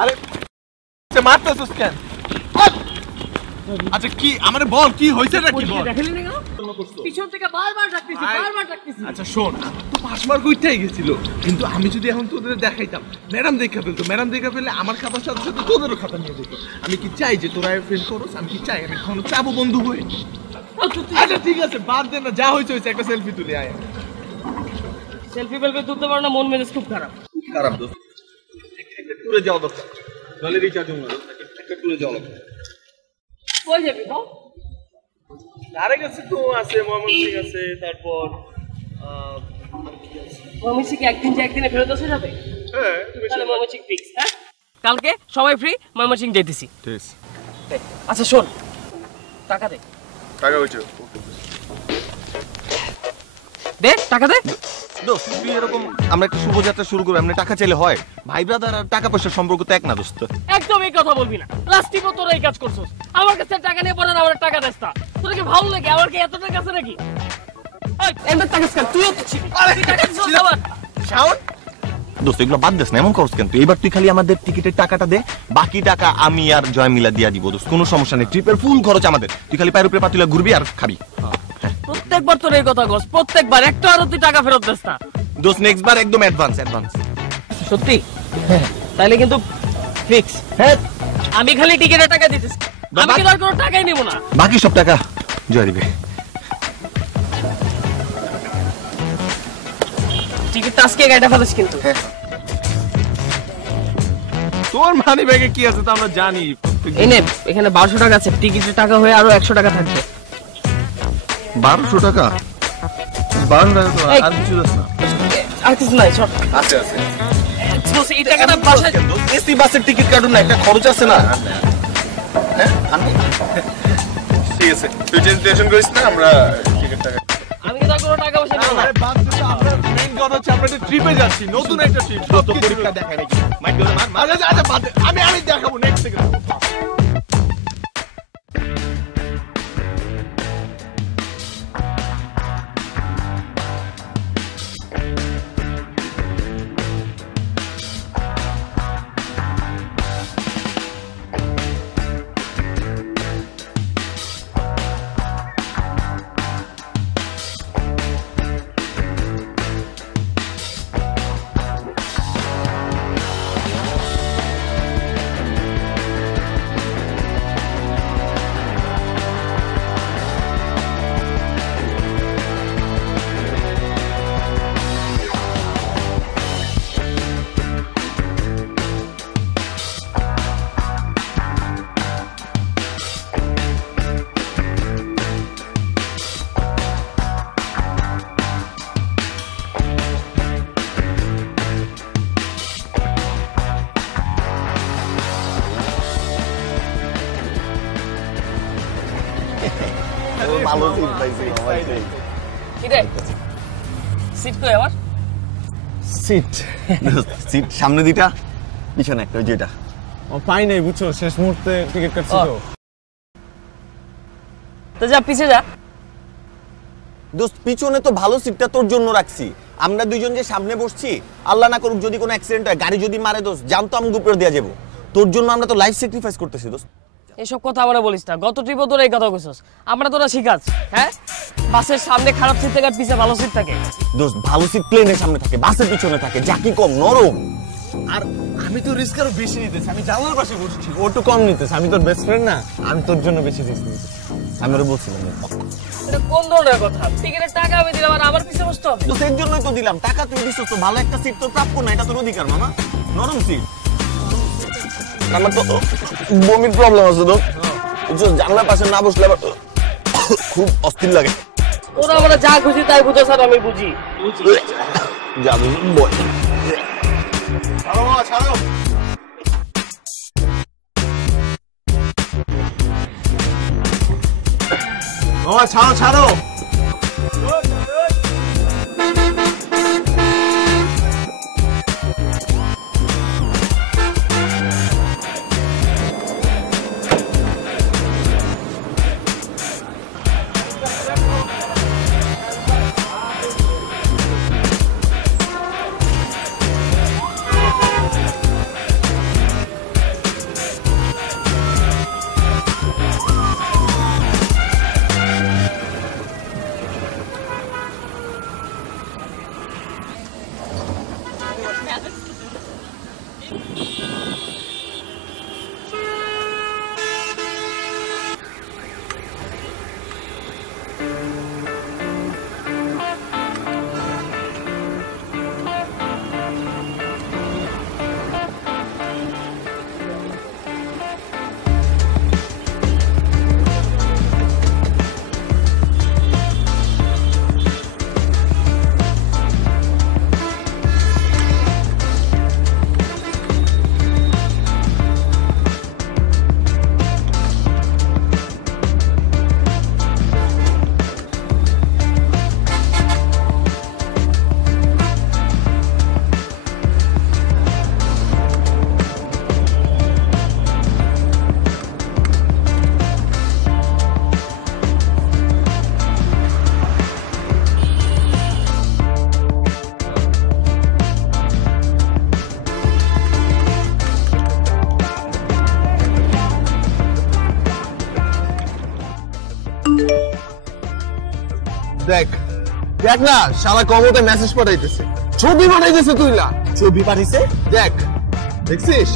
আরে মারতেছিস কেন? আচ্ছা কি আমারে বল কি হইছেটা কি বল? দেখলি না পিছন থেকে বারবার ডাকতেছি। আচ্ছা শোন তো পাঁচবার কইতেই গেছিল কিন্তু আমি যদি এখন তোদের দেখাইতাম ম্যাডাম দেখা ফেলতো, ম্যাডাম দেখা ফেললে আমার খাতার সাথে সাথে তোদেরও খাতা নিয়ে যেত। আমি কি চাই যে তোরা ফেল করোস? আমি কি চাই? আমি কখনো চাবো বন্ধু হয়ে? আচ্ছা ঠিক আছে বাদ দে না, যা হয়েছে হয়েছে, একটা সেলফি তুলে আয়। সেলফি তুলতে পারো না, মন মেজাজ খুব খারাপ দোস্ত। একটা ট্যুরে যাওয়া দরকার, জলে রিচার্জ না দোস্ত, একটা ট্যুরে যাওয়া দরকার। কই যাবি বল? আরে কাছে তো আছে ময়মনসিং আছে, তারপর ময়মনসিং একদিন যে একদিনে ফেরত আসা যাবে? হ্যাঁ তাহলে ময়মনসিং ফিক্স। হ্যাঁ কালকে সবাই ফ্রি, ময়মনসিং যাইতেছি। ঠিক আছে। আচ্ছা শোন, টাকা দে। টাকা হইছে? দে টাকা দে। দোস্ত তুই এরকম আমরা একটা শুভযাত্রা শুরু করবো, আমরা টাকা চাইলে হয়? ভাই ব্রাদার আর টাকা পয়সার সম্পর্ক তো এক না দোস্ত। একদম এই কথা বলবি না, লাস্ট টিপও তোরা এই কাজ করছস। আমার কাছে টাকা নিয়ে পড়ে না, আমার টাকা দেস না। তোর কি ভালো লাগে? আমার কি এত টাকা আছে নাকি? এবার টাকা স্ক্যান তুইও তো ছিলি। টাকা দিছস আবার শাওন দোস্ত এগুলো বাদ দিস না, এমন করছ কেন তুই? এবার তুই খালি আমাদের টিকিটের টাকাটা দে, বাকি টাকা আমি আর জয় মিলা দিয়া দিব দোস্ত, কোনো সমস্যা নেই। ট্রিপের ফুল খরচ আমাদের, তুই খালি পায়ের উপরে পাতুলা ঘুরবি আর খাবি। প্রত্যেকবার তোর এই কথা কস, প্রত্যেকবার একটা আর তুই টাকা ফেরত দেস না দোস্ত। নেক্সট বার একদম অ্যাডভান্স। সত্যি? তাইলে কিন্তু ফিক্স। হ্যাঁ আমি খালি টিকিটের টাকা দিতেছি, আমি কিন্তু আর কোনো টাকাই নেব না। বাকি সব টাকা জয় দিবে। টিকিটটা আজকে গাড়িটা ফেলাস কিন্তু। তোর মানি ব্যাগে কি আছে তা আমরা জানি। এই নে এখানে 1200 টাকা আছে, টিকিটের টাকা হয়ে আরো 100 টাকা থাকবে। 1200 টাকা? 1200 টাকা তো আর কিছু দিস না? আর কিছু নাই, সব আছে। এই টাকাটা বাসায় এসি বাসের টিকিট কাটুন না, একটা খরচ আছে না? হ্যাঁ ঠিক আছে, তুই টেনশন করিস না, আমরা টিকিট টাকা। আমি কিন্তু আর কোনো টাকা পয়সা নেব না। আরে বাদ দে তো, আমরা মেইন কথা হচ্ছে আমরা একটা ট্রিপে যাচ্ছি, নতুন একটা ট্রিপ। তো পরীক্ষা দেখায় নাকি? মাইক ধরে মার। আচ্ছা বাদ দে, আমি দেখাবো নেক্সট থেকে। ভালো সিট পাইছি ভাই। কি রে সিট কই আমার? সিট সামনে দুইটা, পিছনে একটা, ওই যেটা। পাই নাই বুঝছো, শেষ মুহূর্তে টিকিট কাটছি তো যা পিছে যা। দোস্ত পিছনে তো ভালো সিটটা তোর জন্য রাখছি, আমরা দুইজন যে সামনে বসছি, আল্লাহ না করুক যদি কোনো অ্যাক্সিডেন্ট হয়, গাড়ি যদি মারে দোস্ত, জান তো আমাকে উপরে দেওয়া যাবো। তোর জন্য আমরা তো লাইফ স্যাক্রিফাইস করতেছি দোস্ত। এসব কথা আমরা বলিস না, গত ট্রিপও তোরা এই কথা কইছস। আমরা তোরা শিখাস হ্যাঁ, বাসের সামনে খারাপ সিট থাকে আর পিছে ভালো সিট থাকে। দোস্ত ভালো সিট প্লেনের সামনে থাকে, বাসের পিছনে থাকে, জাকি কম নরম। আর আমি তো রিস্ক আরো বেশি নিতেছি, আমি জানলার পাশে বসছি, ও তো কম নিতেছে। আমি তোর বেস্ট ফ্রেন্ড না, আমি তোর জন্য বেশি রিস্ক নিতেছি। আমি ওরা বলছিলাম এটা কোন ধরনের কথা? টিকিটের টাকা আমি দিলাম আর আমার পিছে বসতে হবে? তো সেই জন্যই তো দিলাম টাকা, তুই দিস তো, ভালো একটা সিট তোর প্রাপ্য না, এটা তোর অধিকার মামা, নরম সিট। আমার তো বমির প্রবলেম আছে তো, জানলার পাশে না বসলে আবার খুব অস্থির লাগে। ওরা আমরা যা খুশি তাই বুঝো স্যার, আমি বুঝি। যাবি বল ছাড়ো ছাড়ো ছাড়ো। দেখ দেখ না শালা কমতে মেসেজ পাঠাইতেছে, ছবি পাঠাইতেছে, তুই না ছবি পাঠিয়েছে। দেখ, দেখছিস?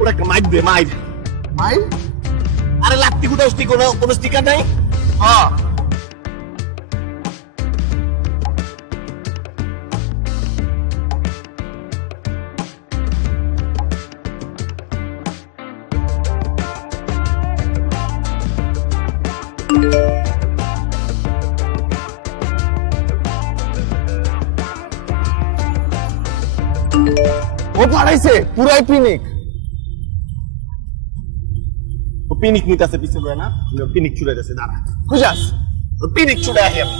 ওরা একটা মাইক দে, মাইক। ভাই আরে লাত্তি কোথাও কোনো স্টিকার নাই? হ্যাঁ ও পাঠাইছে পুরাই পিনিক। ও পিনিক নিতেছে পিছে করে না, পিনিক ছুড়াইতেছে। দাঁড়া, খুঁজাস ও পিনিক ছুড়ে আসি আমি।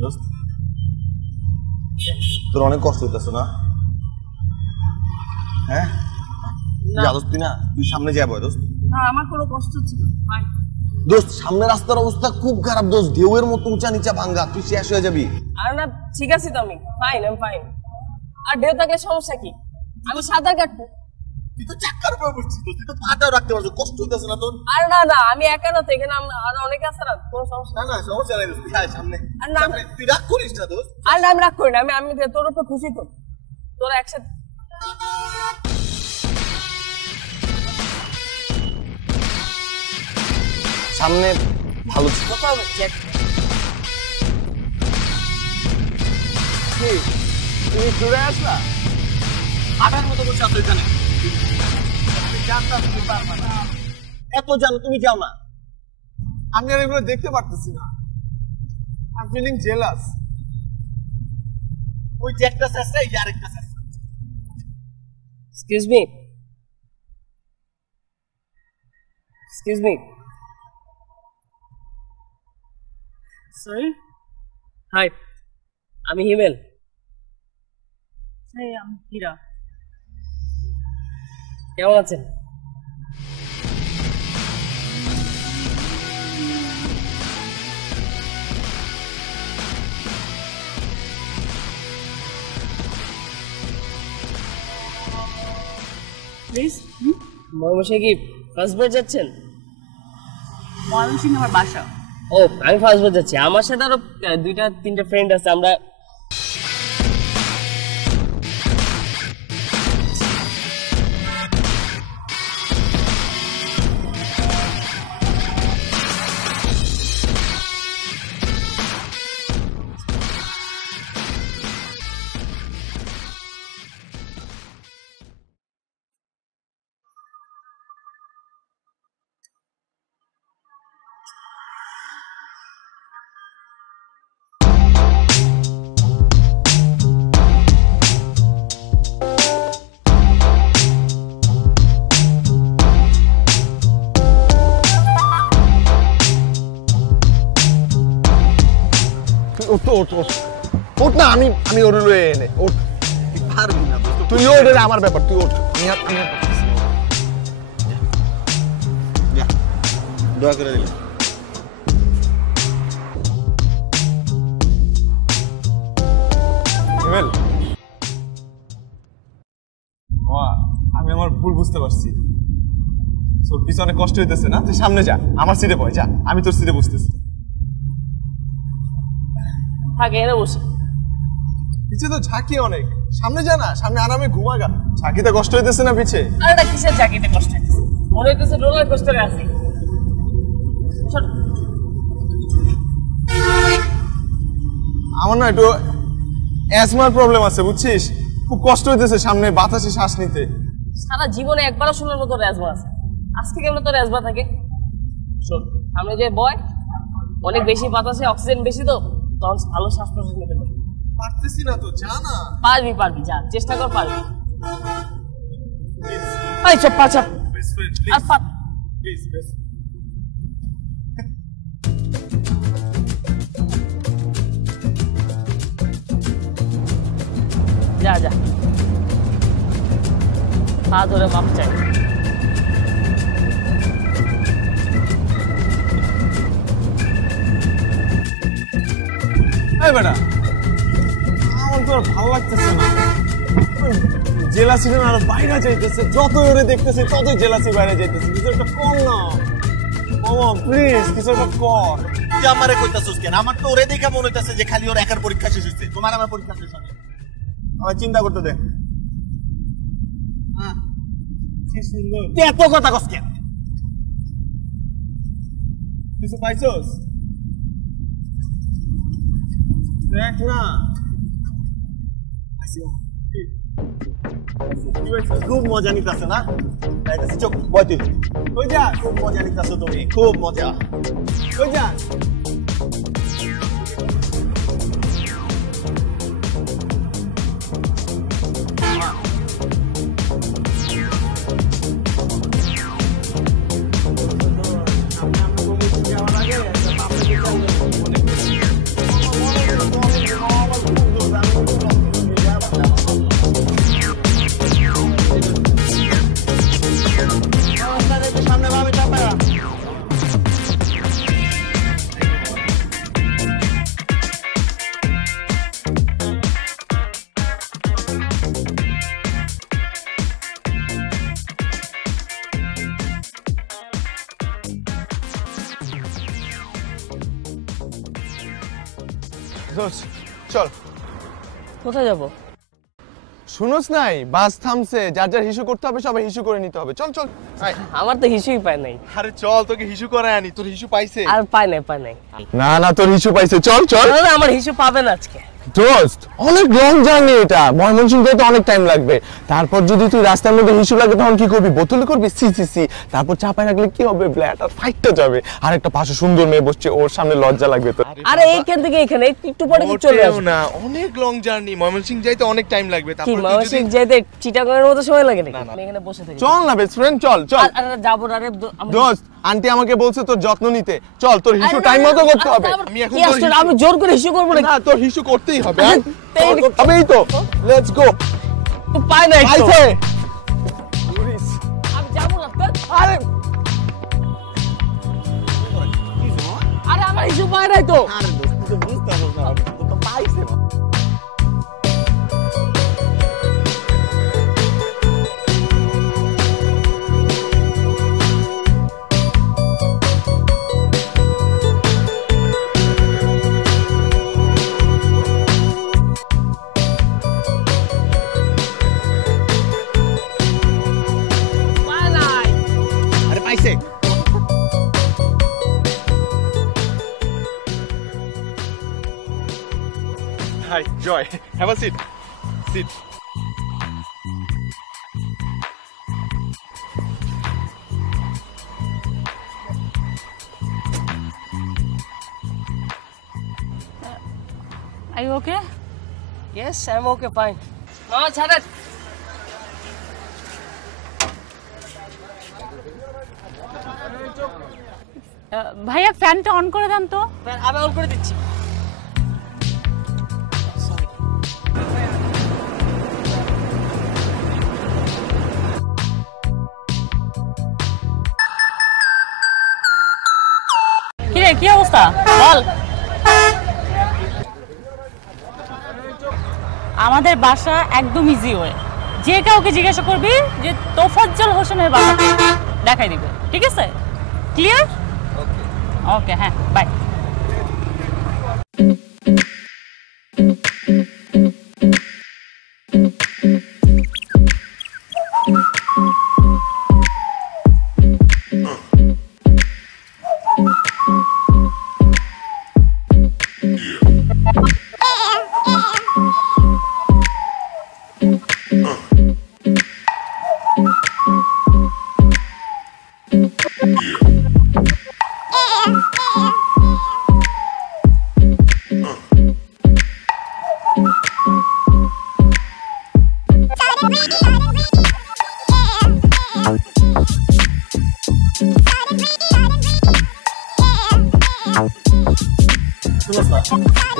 দোস্ত, তোর অনেক কষ্ট হইতেছে না? হ্যাঁ দোস্ত, তুই না তুই সামনে যাবো দোস্ত। না আমার কোনো কষ্ট হচ্ছে না ভাই। দোস্ত সামনে রাস্তার অবস্থা খুব খারাপ দোস্ত, ঢেউয়ের মতো উঁচা নিচা ভাঙ্গা, তুই শেষ হয়ে যাবি। আর না ঠিক আছে তো আমি ফাইন, আমি ফাইন। আর ঢেউ থাকলে সমস্যা কি? আমি সাঁতার কাটবো। তুই তো চাক্কার উপর বসছিস, তুই তো পাটাও রাখতে পারছিস, কষ্ট হইতেছে না তোর? আর না না আমি একা না তো, এখানে আর অনেকে আছে না, কোনো সমস্যা না না সমস্যা নাই দোস্ত, তুই আয় সামনে। আর না সামনে, তুই রাগ করিস না দোস্ত। আর না আমি রাগ করি না, আমি তোর উপর খুশি তো, তোরা একসাথে। সামনে ভালো ছিল। কোথাও check। তুমি ঘুরে আসলা? আটার মতো বসে আছো এখানে। আমি জানতাম তুমি পারবা না। এত জানো, তুমি যাও না। আমি আর এগুলো দেখতে পারতেছি না। I feeling jealous. ওই যে একটা চেষ্টা, এই যে আরেকটা চেষ্টা। Excuse me. Excuse me. Sorry? Hi. আমি হিমেল। Hey, I'm Hira. কেমন আছেন? প্লিজ ময়মনসিংহে কি ফার্স্ট বার যাচ্ছেন? ময়মনসিংহে আমার বাসা। ও আমি ফার্স্ট বার যাচ্ছি, আমার সাথে আরো 2-3টা ফ্রেন্ড আছে, আমরা ওঠ না, আমি ওর লয়ে এনে ওঠ। পারবি না দোস্ত, তুই ওঠ, এটা আমার ব্যাপার, তুই ওঠ। আমি আর পারতেছি না। যা দোয়া করে দিলাম। হিমেল, আমি আমার ভুল ভুল বুঝতে পারছি। তোর পিছনে কষ্ট হইতেছে না, তুই সামনে যা, আমার সিটে বয়, যা, আমি তোর সিটে বসতেছি। থাকে এনে বসে। পিছে তো ঝাঁকি অনেক, সামনে যা না, সামনে আরামে ঘুমাগা। ঝাঁকিতে কষ্ট হইতেছে না পিছে? আরে না, কিসের ঝাঁকিতে কষ্ট হইতেছে? মনে হইতেছে রোলার কোস্টারে আছি। শোন, আমার না একটু অ্যাজমার প্রবলেম আছে বুঝছিস, খুব কষ্ট হইতেছে সামনে বাতাসে শ্বাস নিতে। সারা জীবনে একবারও শোনার মতো রেজমা আছে, আজকে কেমন তো রেজমা থাকে। শোন, সামনে যে বয়, অনেক বেশি বাতাসে অক্সিজেন বেশি তো, তখন ভালো শ্বাস প্রশ্বাস নিতে পারবি। পারতেছি না তো, যা না। পারবি পারবি, যা, চেষ্টা কর, পারবি। এই চপ পা চাপ বেস্ট ফ্রেন্ড আর পা। Please best. যা যা, পা ধরে মাপ চাই। এই বেটা, আমার তো আর ভালো লাগতেছে না। জেলাসি না আরো বাইরে যাইতেছে, যত ওরে দেখতেছে ততই জেলাসি বাইরে যাইতেছে। কিছু একটা কর না মামা, প্লিজ কিছু একটা কর। তুই আমারে কইতাছস কেন? আমার তো ওরে দেখা মনে হইতাছে যে খালি ওর একার পরীক্ষা শেষ হইছে, তোমার আমার পরীক্ষা শেষ হয়। আমার চিন্তা করতে দে। তুই এত কথা কস কেন? কিছু পাইছস? দেখ না। খুব মজা নিতেছে না? তাইতাছি, চোখ বয় তুই। কই যা? খুব মজা নিতেছো তুমি, খুব মজা। কই যা? সামনে ভাবে চাপায়া। চল। কোথায় যাবো? শুনোস নাই, বাস থামছে, যার যার হিসু করতে হবে সবাই হিসু করে নিতে হবে। চল চল। আমার তো হিসুই পায় নাই। আরে চল, তোকে হিসু করায় আনি। তোর হিসু পাইছে? আর পায় নাই, পায় নাই। না না, তোর হিসু পাইছে। চল চল। না, না, আমার হিসু পাবে না আজকে। দোস্ত, অনেক লং জার্নি এটা, ময়মনসিংহ যেতে অনেক টাইম লাগবে। তারপর যদি তুই রাস্তার মধ্যে হিসু লাগে তখন কি করবি? বোতলে করবি? সি সি সি। তারপর চাপায় রাখলে কি হবে? ব্ল্যাটার ফাইটটা যাবে। আর একটা পাশে সুন্দর মেয়ে বসছে, ওর সামনে লজ্জা লাগবে তো। আরে এইখান থেকে এখানে একটু পরে কি চলে আসবে? না, অনেক লং জার্নি, ময়মনসিংহ যাইতে অনেক টাইম লাগবে। কি তারপর তুই মানসিক যদি যেতে চিটাগংয়ের মতো সময় লাগে নাকি? আমি এখানে বসে থাকি। চল না বেস্ট ফ্রেন্ড, চল চল। আরে যাবো না রে দোস্ত, আন্টি আমাকে বলছে তোর যত্ন নিতে। চল, তোর হিসু টাইম মতো করতে হবে। আমি এখন তোর হিসু- আমি জোর করে হিসু করবো না। না, তোর হিসু করতেই হবে। আরে, হ্যাঁ? হবেই তো। Let's go. পায় না একটু। পাইছে। আমি যাবো না তো। আরে আরে আমার হিসু পায় নাই তো। আরে দোস্ত, তুই তো বুঝতে পারছিস না, তোর তো পাইছে না। পায় নাই। আরে পাইছে। Hi Joy, have a seat. Seat. Are you okay? Yes, I'm okay, fine. Mama, ছাড়ে। ভাইয়া ফ্যানটা অন করে দেন তো। আমি অন করে দিচ্ছি। কি রে, কি অবস্থা বল। আমাদের বাসা একদম ইজি ওয়ে, যে কাউকে জিজ্ঞাসা করবি যে তোফাজ্জল হোসেনের বাসা দেখাই দিবে, ঠিক আছে? ক্লিয়ার? ওকে, হ্যাঁ, বাই।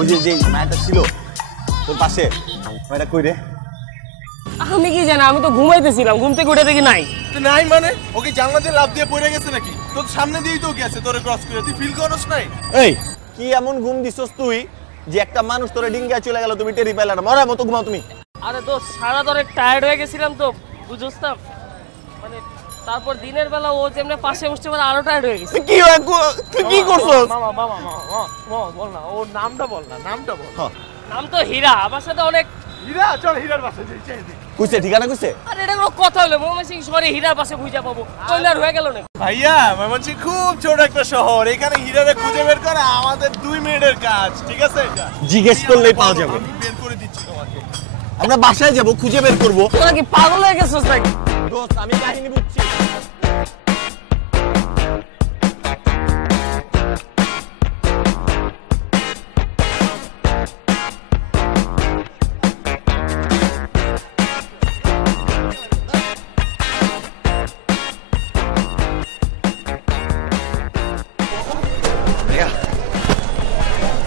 ওই যে যে মায়াটা ছিল তোর পাশে, মায়াটা কই রে? আমি কি জানি, আমি তো ঘুমাইতেছিলাম, ঘুম থেকে উঠে দেখি নাই। নাই মানে ওকে জানলা দিয়ে লাফ দিয়ে পড়ে গেছে নাকি? তোর সামনে দিয়েই তো ওকে আছে, তোরে ক্রস করে তুই ফিল করছ নাই? এই কি এমন ঘুম দিছস তুই যে একটা মানুষ তোরে ডিঙ্গা চলে গেল, তুমি টেরি পাইলা না? মরার মতো ঘুমাও তুমি। আরে দোস্ত, সারা ধরে টায়ার্ড হয়ে গেছিলাম তো, বুঝছ না? মানে তারপর দিনের বেলা ও যেমনে পাশে বসতে পারে আরো টায়ার্ড হয়ে গেছে। কি তুই কি করছস? মামা মামা মামা বল না, ওর নামটা বল না, নামটা বল। নাম তো হীরা, আমার সাথে অনেক। হীরা, চল হীরার বাসায় যাই, চাই দে। কইছে ঠিকানা কইছে? আরে এটা কোনো কথা হলো? ময়মনসিংহ শহরে হীরার পাশে খুঁজে পাবো, কইলার হয়ে গেল না? ভাইয়া ময়মনসিংহ খুব ছোট একটা শহর, এখানে হীরারে খুঁজে বের করা আমাদের 2 মিনিটের কাজ, ঠিক আছে? এটা জিজ্ঞেস করলেই পাওয়া যাবে। আমি বের করে দিচ্ছি তোমাকে। আমরা বাসায় যাব, খুঁজে বের করব। তোরা কি পাগল হয়ে গেছিস নাকি? দোস্ত আমি কাহিনী বুঝছি।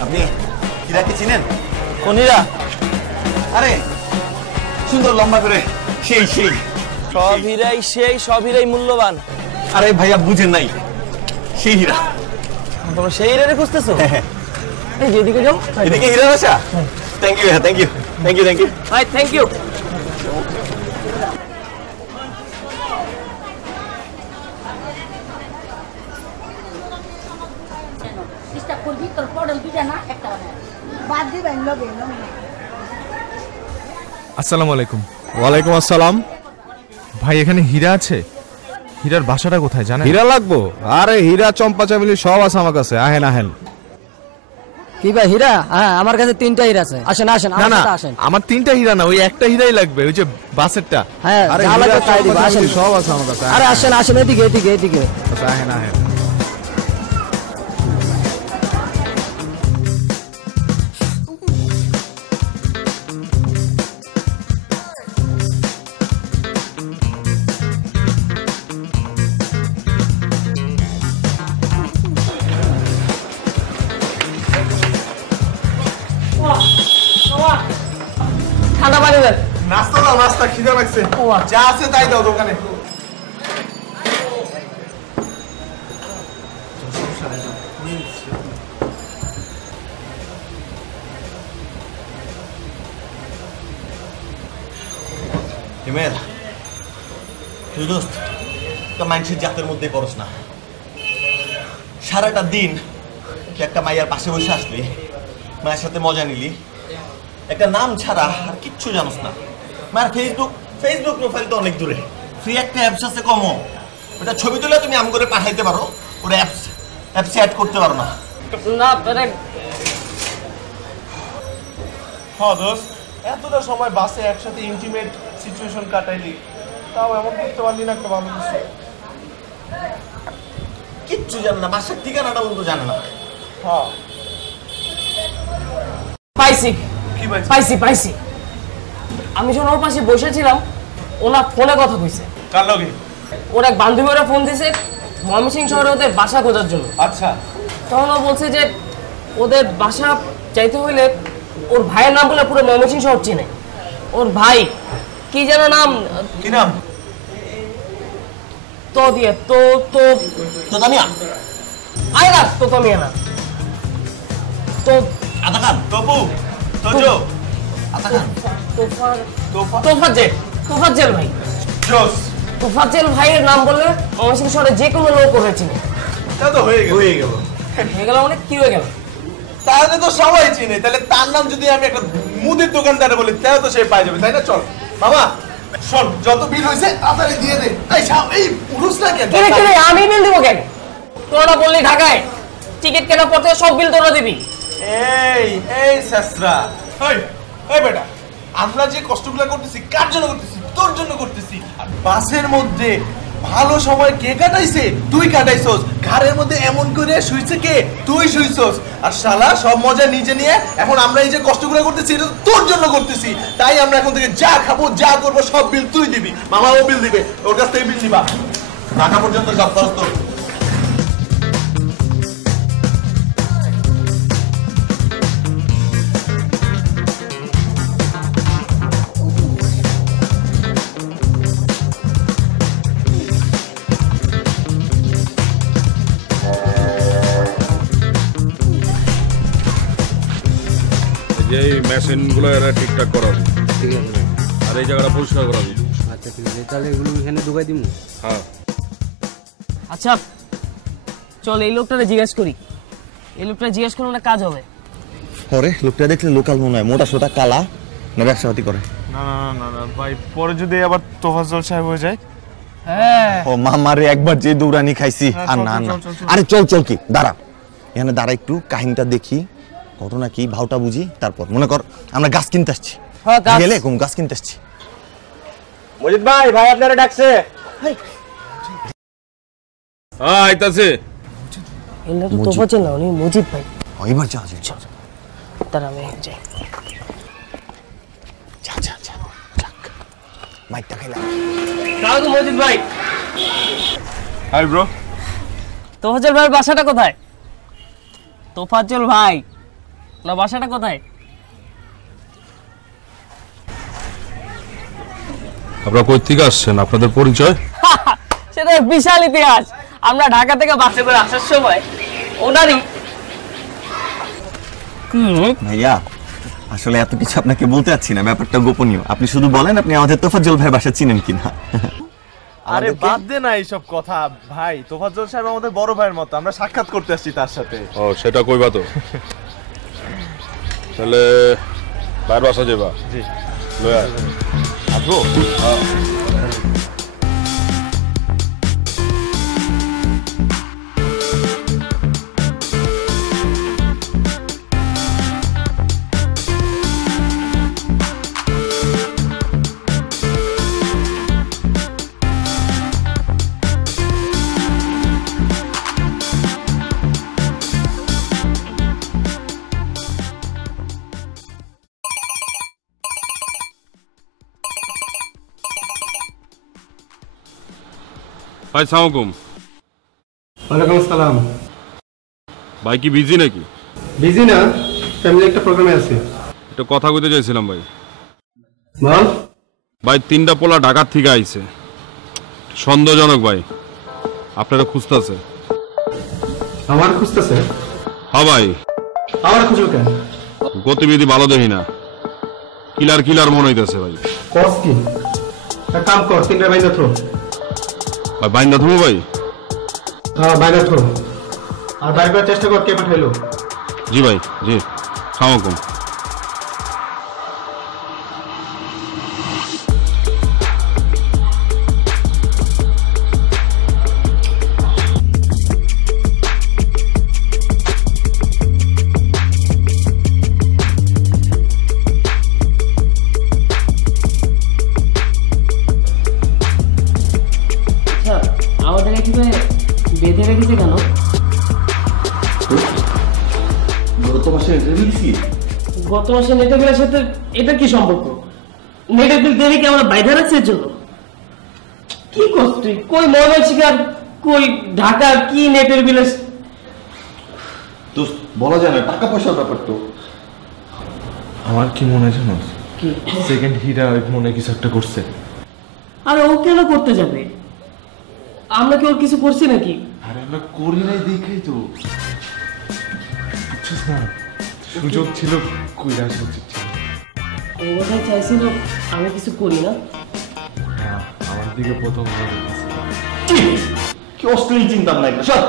আপনি হীরাকে চিনেন? কোন হীরা? আরে সুন্দর লম্বা করে, সেই সেই সব হীরাই সেই, সব হীরাই মূল্যবান। আরে ভাইয়া বুঝেন নাই, সেই হীরা। তোমরা সেই হীরারে খুঁজতেছো? এই যে এদিকে যাও। এদিকে হীরা বাসা? Thank you, thank you, thank you, thank you. ভাই থ্যাংক ইউ। আসসালামু আলাইকুম। ওয়ালাইকুম আসসালাম। ভাই এখানে হীরা আছে? হীরার বাসাটা কোথায় জানেন? হীরা লাগবো? আরে হীরা চম্পা চামেলি সব আছে আমার কাছে, আহেন আহেন। কি ভাই হীরা? হ্যাঁ আমার কাছে 3টা হীরা আছে। আসেন আসেন, না আমার না, সাথে আসেন। আমার 3টা হীরা না, ওই একটা হীরাই লাগবে, ওই যে বাসেরটা। হ্যাঁ আরে যা হীরা লাগবে তাই দিব, চম্পা আসেন। চামেলি সব আছে আমার কাছে, আরে আসেন আসেন, এদিকে এদিকে এদিকে। আহেন আহেন। ঠান্ডা পানি দেন। নাস্তা দাও, নাস্তা, খিদা লাগছে। যা আছে তাই দাও দোকানে। হিমেল, তুই দোস্ত একটা মানুষের জাতের মধ্যে পড়স না। সারাটা দিন তুই একটা মাইয়ার পাশে বসে আসলি, মায়ের সাথে মজা নিলি, একটা নাম ছাড়া আর কিচ্ছু জানোস না। মায়ের ফেসবুক প্রোফাইল তো অনেক দূরে, ফ্রি একটা অ্যাপস আছে কমো, ওটা ছবি তুলে তুমি আম করে পাঠাইতে পারো, ওটা অ্যাপসে অ্যাড করতে পারো না। না মানে হ্যাঁ দোস্ত, এতটা সময় বাসে একসাথে ইন্টিমেট সিচুয়েশন কাটাইলি, তাও এমন করতে পারলি না একটা ভালো কিছু। কিচ্ছু জানে না, বাসার ঠিকানাটা বলতে জানে না। হ্যাঁ পাইছি কি পাইছিস? পাইছি পাইছি। আমি যখন ওর পাশে বসেছিলাম, ওনার ফোনে কথা কইছে। কার লগে? ওর এক বান্ধবী ওরা ফোন দিয়েছে ময়মনসিংহ শহরে ওদের বাসা খোঁজার জন্য। আচ্ছা, তখন ও বলছে যে ওদের বাসা চাইতে হইলে ওর ভাইয়ের নাম বলে পুরো ময়মনসিংহ শহর চেনে। ওর ভাই কি যেন নাম, কি নাম? তো দিয়ে তো তো তো তামিয়া, আয় না, তো তুমি না, তো আদা খান, তপু, তোজো, আদা খান, তোফার তোফা। তোফার যে তোফাজ্জল ভাই। জোস তোফাজ্জল ভাইয়ের নাম বললে ময়মনসিংহ শহরে যে কোনো লোক হয়েছিল। তা তো হয়ে গেল হয়ে গেল মানে কি হয়ে গেল? তাহলে তো সবাই চিনে, তাহলে তার নাম যদি আমি একটা মুদির দোকানদারে বলি তাহলে তো সে পাই যাবে, তাই না? চল বাবা শোন, যত বিল হয়েছে তাড়াতাড়ি দিয়ে দে। এই পুরুষ না কেন? কেন আমি বিল দেবো কেন? তোরা বললি ঢাকায় টিকিট কেনার পর থেকে সব বিল তোরা দিবি। এই শাস্ত্রা, এই বেটা, আমরা যে কষ্টগুলো করতেছি কার জন্য করতেছি? তোর জন্য করতেছি। আর বাসের মধ্যে ভালো সময় কে কাটাইছে? তুই কাটাইছস। ঘরের মধ্যে এমন করে শুইছে কে? তুই শুইছস। আর শালা সব মজা নিজে নিয়ে এখন আমরা এই যে কষ্টগুলো করতেছি এটা তোর জন্য করতেছি। তাই আমরা এখন থেকে যা খাবো যা করবো সব বিল তুই দিবি, মামাও বিল দিবে, ওর কাছ থেকে বিল দিবা। ঢাকা পর্যন্ত সব খরচ তোর। এই মেশিনগুলো এরা ঠিকঠাক করাবি, ঠিক আছে, আর এই জায়গাটা পরিষ্কার করাবি। আচ্ছা ঠিক আছে, তাহলে এগুলো এখানে ঢুকাই দিব। হ্যাঁ আচ্ছা চল এই লোকটারে জিজ্ঞেস করি, এই লোকটা জিজ্ঞেস করলে না কাজ হবে। পরে লোকটা দেখলে লোকাল মনে হয়, মোটা সোটা কালা না ব্যবসাপাতি করে। না না না না ভাই, পরে যদি আবার তোফাজ্জল সাহেব হয়ে যায়। হ্যাঁ ও মামারে একবার যে দৌড়ানি খাইছি। আর না না, আরে চল চল, কি দাঁড়া এখানে দাঁড়া, একটু কাহিনীটা দেখি, ঘটনা কি ভাওটা বুঝি, তারপর মনে কর আমরা গাছ কিনতে আসছি। গেলে কোন গাছ কিনতে আসছি। মজিদ ভাই, ভাই আপনারা ডাকছে। আইতাছে। এলা তো তোফাজ্জল না, উনি মজিদ ভাই। এবার যা যা তারা আমি যাই। যা যা যা, মাইকটা খাইলাম। তাহলে মজিদ ভাই। Hi bro. তোফাজ্জল ভাইয়ের বাসাটা কোথায়? তোফাজ্জল ভাই না বাসাটা কোথায়? আপনারা কই থেকে আসছেন, আপনাদের পরিচয়? সেটা বিশাল ইতিহাস। আমরা ঢাকা থেকে বাসে করে আসার সময় ওনারই। ভাইয়া আসলে এত কিছু আপনাকে বলতে চাচ্ছি না, ব্যাপারটা গোপনীয়। আপনি শুধু বলেন আপনি আমাদের তোফাজ্জল ভাই বাসা চিনেন কিনা। আরে বাদ দে না এইসব কথা ভাই, তোফাজ্জল সাহেব আমাদের বড় ভাইয়ের মতো, আমরা সাক্ষাৎ করতে আসছি তার সাথে। ও সেটা কইবা তো। তাহলে বাইর বাসা যাবা? জি লয়া আসবো। ভাই সালামালাইকুম। ওয়ালাইকুম আসসালাম। ভাই কি বিজি নাকি? বিজি না, ফ্যামিলি একটা প্রোগ্রামে আছে। একটা কথা কইতে চাইছিলাম ভাই। বল। ভাই 3টা পোলা ঢাকার থেকে আইছে, সন্দেহজনক ভাই, আপনারা খুঁজতেছে। আমার খুঁজতেছে? হ্যাঁ ভাই। আমার খুঁজো কেন? গতিবিধি ভালো দেখি না, কিলার কিলার মনে হইতেছে ভাই। কস কি? এক কাম কর, 3টা বাইন্দা থ্রো। ভাই বাইন্দা থমো ভাই। হ্যাঁ বাইন্দা থ্রো। আর বাইর করার চেষ্টা কর কে পাঠাইলো। জি ভাই, জি। সালামালাইকুম। আমাদের এখানে বেঁধে রেখেছে কেন? গত মাসে নেটের বিলের সাথে এটা কি সম্পর্ক? নেটের বিল দেরি কি আমরা বাইরে রাখছি এর জন্য? কি করছ তুই? কই ময়মনসিংহ আর কই ঢাকা, কি নেটের বিলের? তো বলা যায় না, টাকা পয়সার ব্যাপার তো। আমার কি মনে হয় জানো, সেকেন্ড হীরা মনে কিছু একটা করছে। আরে ও কেন করতে যাবে? আমরা কি ওর কিছু করছি নাকি? আরে আমরা করি নাই দেখেই তো, বুঝছিস না, সুযোগ ছিল কইরা উচিত ছিল। ও বোধহয় চাইছিল আমি কিছু করি না। দিকে প্রথম নজর দিছি। কি অশ্লীল চিন্তা ভাবনা এগুলো, সব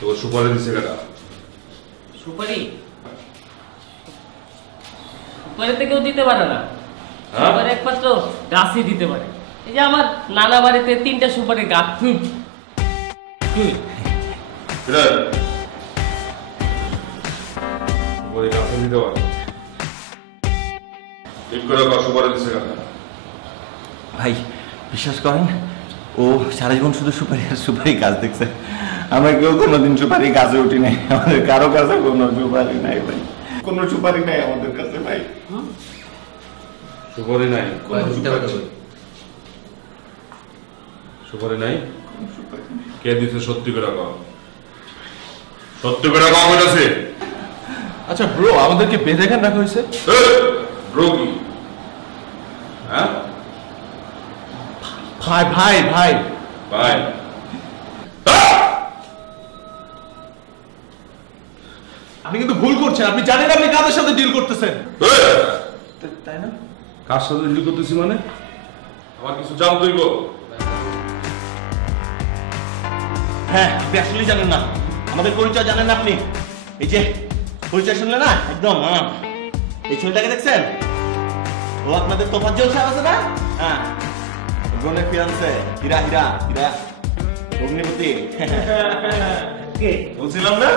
তোর সুপারি দিছে কাটা সুপারি সুপারিতে কেউ দিতে পারে না, সুপারি একমাত্র গাছই দিতে পারে। এই যে আমার নানা বাড়িতে 3টা সুপারি গাছ। সুপারি গাছে দিতে পারে, ঠিক করে সুপারি দিছে কাটা। ভাই বিশ্বাস করেন, ও সারা জীবন শুধু সুপারি আর সুপারি গাছ দেখছে। আমরা কেউ কোনোদিন সুপারি গাছে উঠি নাই, আমাদের কারো কাছে কোনো সুপারি নাই ভাই, কোনো সুপারি নাই আমাদের কাছে ভাই। সুপারি নাই, সুপারি নাই, কে দিছে? সত্যি করে কও, সত্যি করে কও কইতাছে। আচ্ছা ব্রো, আমাদেরকে বেঁধে কেন রাখা হয়েছে? ব্রো কি? হ্যাঁ ভাই ভাই ভাই ভাই, আপনি কিন্তু ভুল করছেন। আপনি জানেন আপনি কাদের সাথে ডিল করতেছেন? তাই না? কার সাথে ডিল করতেছি মানে? আমার কিছু জান দইব? হ্যাঁ, আপনি আসলেই জানেন না, আমাদের পরিচয় জানেন না আপনি। এই যে পরিচয় শুনলে না একদম, এই ছেলেটাকে দেখছেন? ও আপনাদের তোফাজ্জল সাহেব আছে না? হ্যাঁ, বোনের ফিয়ান্সে হীরা হীরা হীরা অগ্নিপতি। কে বলছিলাম না?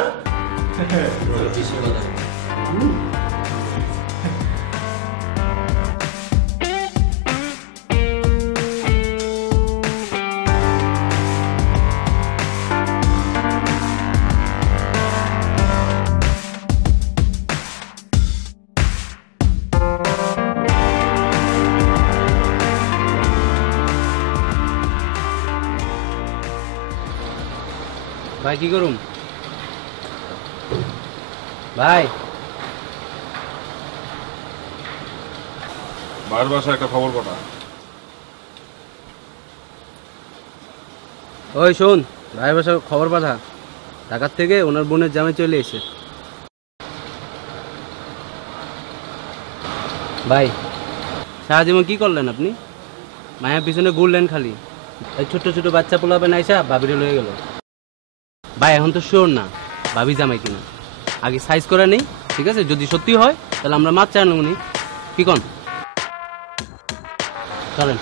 ভাই কি করুম ভাই? বাইরের বাসায় একটা খবর পাঠা। ওই শোন, ভাই বাসা খবর পাঠা, ঢাকার থেকে ওনার বোনের জামাই চলে এসে। ভাই সারা জীবন কি করলেন আপনি? মায়ের পিছনে ঘুরলেন খালি, এই ছোট ছোট বাচ্চা পোলাবে নাইসা ভাবিরে লয়ে গেল। ভাই এখন তো শিওর না ভাবি জামাই কিনা, আগে সাইজ করে নেই, ঠিক আছে? যদি সত্যি হয় তাহলে আমরা মাছ চাই নি, কি কন? চলেন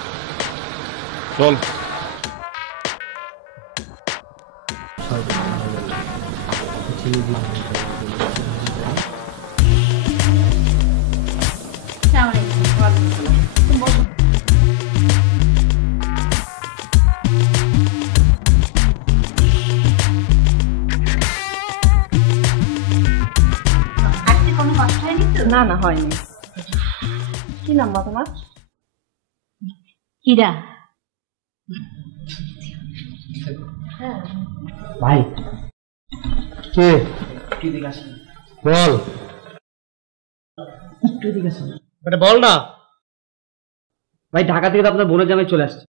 চল। না না হয়নি। কি নাম তোমার? হীরা। ভাই কে? বল। একটু এদিকে আসেন। বল না ভাই, ঢাকা থেকে তো আপনার বোনের জামাই চলে আসছে।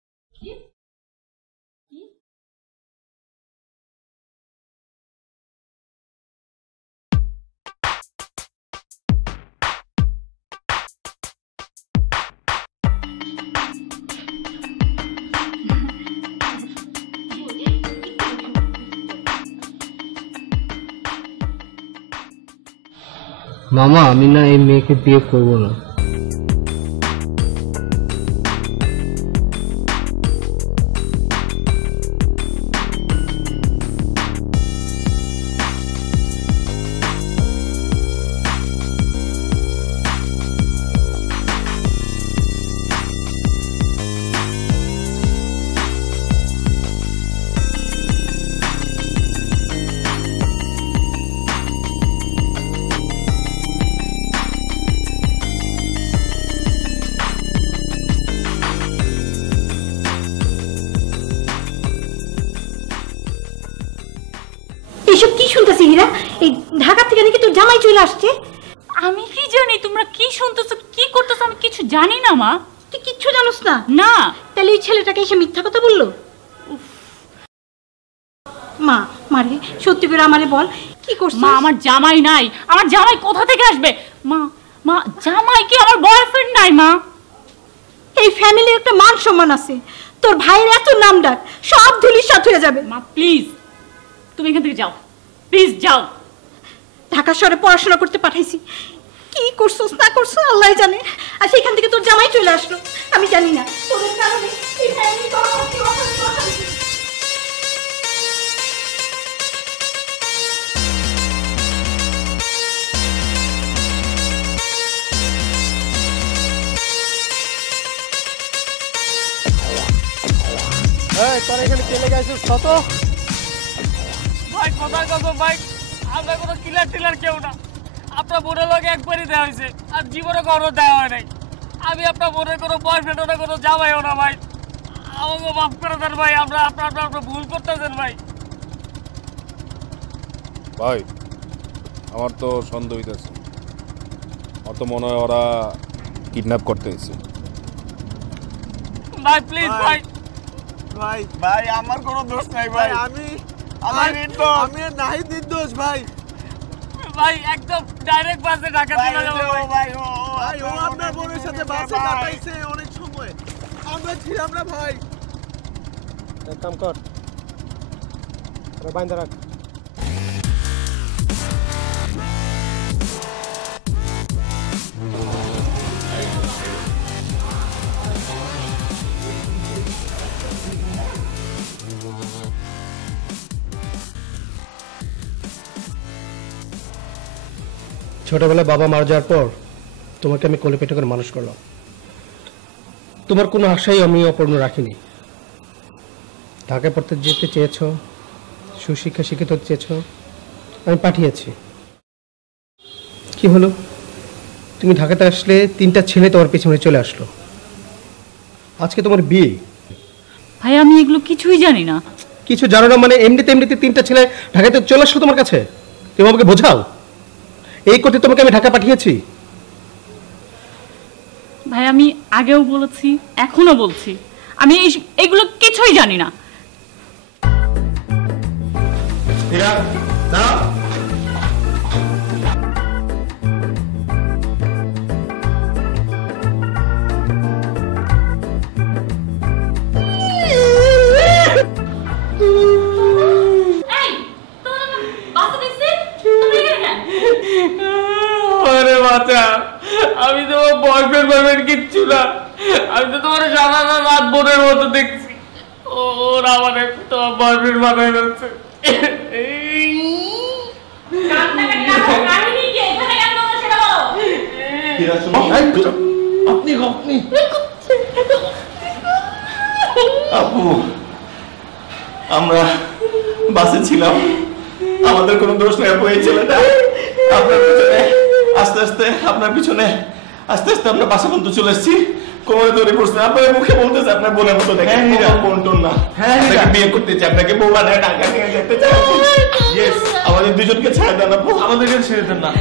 মামা আমি না এই মেয়েকে বিয়ে করবো না। এসব কি শুনতেছি হীরা? এই ঢাকা থেকে নাকি তোর জামাই চলে আসছে? আমি কি জানি তোমরা কি শুনতেছো কি করতেছো, আমি কিছু জানি না মা। তুই কিচ্ছু জানোস না? না। তাহলে ওই ছেলেটাকে এসে মিথ্যা কথা বললো? মা মারে সত্যি করে আমারে বল কি করছিস? মা আমার জামাই নাই। আমার জামাই কোথা থেকে আসবে? মা মা জামাই কি আমার বয়ফ্রেন্ড নাই মা? এই ফ্যামিলির একটা মান সম্মান আছে, তোর ভাইয়ের এত নাম ডাক সব ধুলিসাৎ হয়ে যাবে। মা প্লিজ তুমি এখান থেকে যাও, প্লিজ যাও। ঢাকা শহরে পড়াশোনা করতে পাঠাইছি, কি করছস না করছস আল্লাহ জানে। আর সেখান থেকে তোর জামাই চলে আসলো, আমি জানি না তোদের কারণে এই ফ্যামিলি তোরা এখানে চলে গেছিস কত? ভাই কথা কথা ভাই, আমরা কোনো কিলার টিলার কেউ না। আপনার বোনের লগে একবারই দেওয়া হয়েছে, আর জীবনে কোনো দেওয়া হয় নাই। আমি আপনার বোনের কোনো বয়ফ্রেন্ডও না, কোনো জামাইও না ভাই। আমাকে মাফ করে দেন ভাই, আমরা আপনার ভুল করতেছেন ভাই। ভাই আমার তো সন্দেহ হইতেছে, আমার তো মনে হয় ওরা কিডন্যাপ করতে এসেছে। ভাই প্লিজ ভাই, ভাই ভাই আমার কোনো দোষ নাই ভাই, আমি নাহি নির্দোষ ভাই। ভাই একদম ডাইরেক্ট বাসে ঢাকা চলে যাবো ভাই। ভাই ও আপনার বোনের সাথে বাসে কাটাইছে অনেক সময়, আমরা ছিলাম না ভাই। এক কাম কর, বাইন্দা রাখ। ছোটবেলায় বাবা মারা যাওয়ার পর তোমাকে আমি কোলে পেটে করে মানুষ করলাম। তোমার কোনো আশাই আমি অপূর্ণ রাখিনি। ঢাকায় পড়তে যেতে চেয়েছো, সুশিক্ষা শিক্ষিত হতে চেয়েছো, আমি পাঠিয়েছি। কি হলো, তুমি ঢাকাতে আসলে 3টা ছেলে তোমার পিছনে চলে আসলো। আজকে তোমার বিয়ে। ভাই আমি এগুলো কিছুই জানি না। কিছু জানো না মানে? এমনিতে 3টা ছেলে ঢাকাতে চলে আসলো তোমার কাছে, তুমি আমাকে বোঝাও। এই করতে তোমাকে আমি ঢাকা পাঠিয়েছি। ভাই আমি আগেও বলেছি, এখনো বলছি, আমি এগুলো কিছুই জানি না। আমি তোমার বয়ফ্রেন্ড কিচ্ছু না, আমি তো তোমার সারা রাত বোনের মতো দেখছি। ওরা মানে তোমার বয়ফ্রেন্ড বানায় ফেলছে। আপু আমরা বাসে ছিলাম, আমাদের কোনো দোষ নেই আপু। এই ছেলেটা আপনার পিছনে আস্তে আস্তে আমরা বাসা পর্যন্ত চলে এসেছি, কোমরে ধরে পড়ছে। আপনার মুখে বলতেছে আপনার বোনের মতো দেখেন, বোন টোন না, বিয়ে করতে চাই, আপনাকে বউ বানায় ঢাকা নিয়ে যেতে চাই। আমাদের দুজনকে ছেড়ে দেন আপু, আমাদেরকে ছেড়ে দেন না।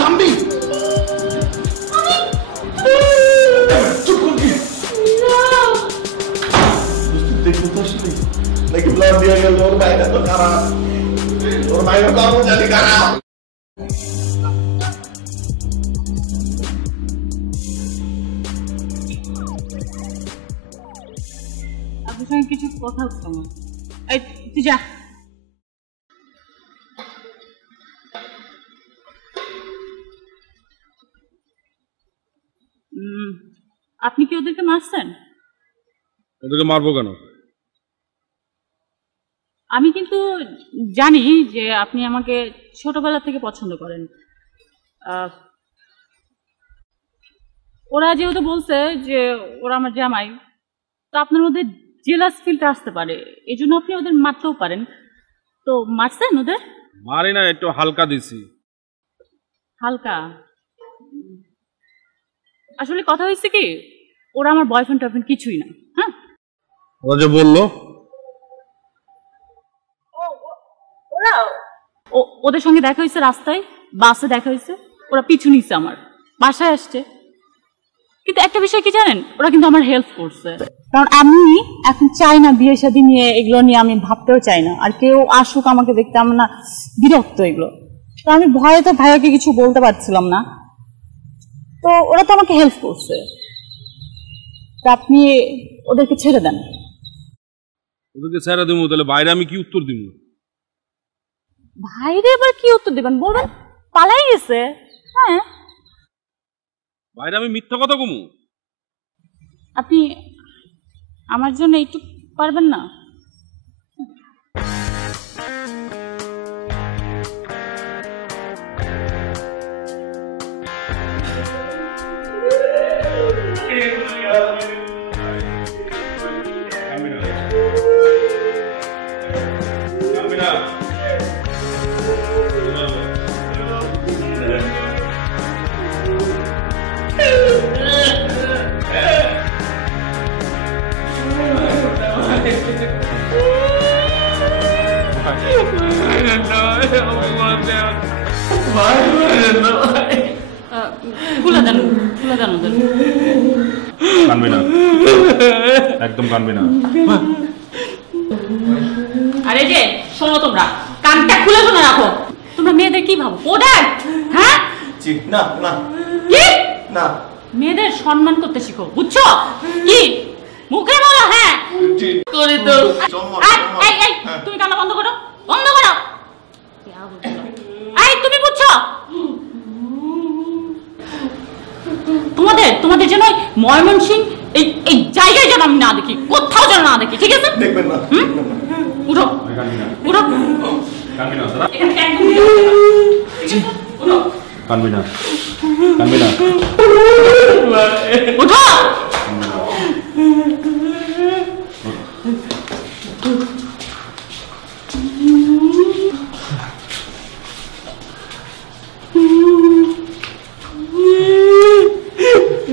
থামবি দেখো তো আসলে নাকি ব্লাড দিয়ে গেল। ওর বাইরে তো খারাপ, ওর বাইরে তো আরো জানি খারাপ। আপনার সঙ্গে কিছু কথা হচ্ছে আমার। এই তুই যা। আপনি কি ওদেরকে মারছেন? ওদেরকে মারবো কেন? আমি কিন্তু জানি যে আপনি আমাকে ছোটবেলা থেকে পছন্দ করেন। ওরা যেহেতু বলছে যে ওরা আমার জামাই, তো আপনার মধ্যে জেলাস ফিলটা আসতে পারে, এই জন্য আপনি ওদের মারতেও পারেন। তো মারছেন ওদের? মারি না, একটু হালকা দিছি। হালকা? আসলে কথা হয়েছে কি, ওরা আমার বয়ফ্রেন্ড টয়ফ্রেন্ড কিছুই না। হ্যাঁ ওরা যে বললো, ওদের সঙ্গে দেখা হয়েছে রাস্তায়, বাসে দেখা হয়েছে, ওরা পিছু নিচ্ছে আমার, বাসায় আসছে। কিন্তু একটা বিষয় কি জানেন, ওরা কিন্তু আমার হেল্প করছে, কারণ আমি এখন চাই না বিয়ে শাদী নিয়ে, এগুলো নিয়ে আমি ভাবতেও চাই না। আর কেউ আসুক আমাকে দেখতে, আমার না বিরক্ত এগুলো। তো আমি ভয়ে তো ভাইয়াকে কিছু বলতে পারছিলাম না, তো ওরা তো আমাকে হেল্প করছে। তা আপনি ওদেরকে ছেড়ে দেন। ওদেরকে ছেড়ে দেবো তাহলে বাইরে আমি কি উত্তর দিব? ভাইরে এবার কি উত্তর দিবেন, বলবেন পালাই গেছে। হ্যাঁ, বাইরে আমি মিথ্যা কথা কমু? আপনি আমার জন্য একটু পারবেন না? খুলে দেন, খুলে দেন ওদের। কানবি না, একদম কানবি না। আরে যে শোনো, তোমরা কানটা খুলে শোনা রাখো। তোমরা মেয়েদের কি ভাবো, প্রোডাক্ট? হ্যাঁ, না না কি না, মেয়েদের সম্মান করতে শিখো, বুঝছো? কি মুখে বলো হ্যাঁ করে তো। এই এই তুমি কান্না বন্ধ করো, বন্ধ করো। এই তুমি বুঝছো, তোমাদের যেন ময়মনসিং এই জায়গায় যেন আমি না দেখি, কোথাও যেন না দেখি, ঠিক আছে? দেখবেন না। উঠো উঠো, কানবি না, এখান থেকে একদম উঠো, কানবি না, কানবি না, উঠো।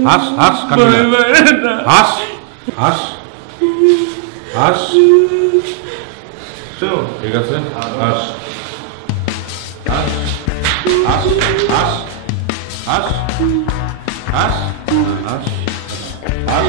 হাস হাস, কানবি না, হাস হাস হাস, ঠিক আছে, হাস হাস হাস হাস হাস হাস হাস হাস।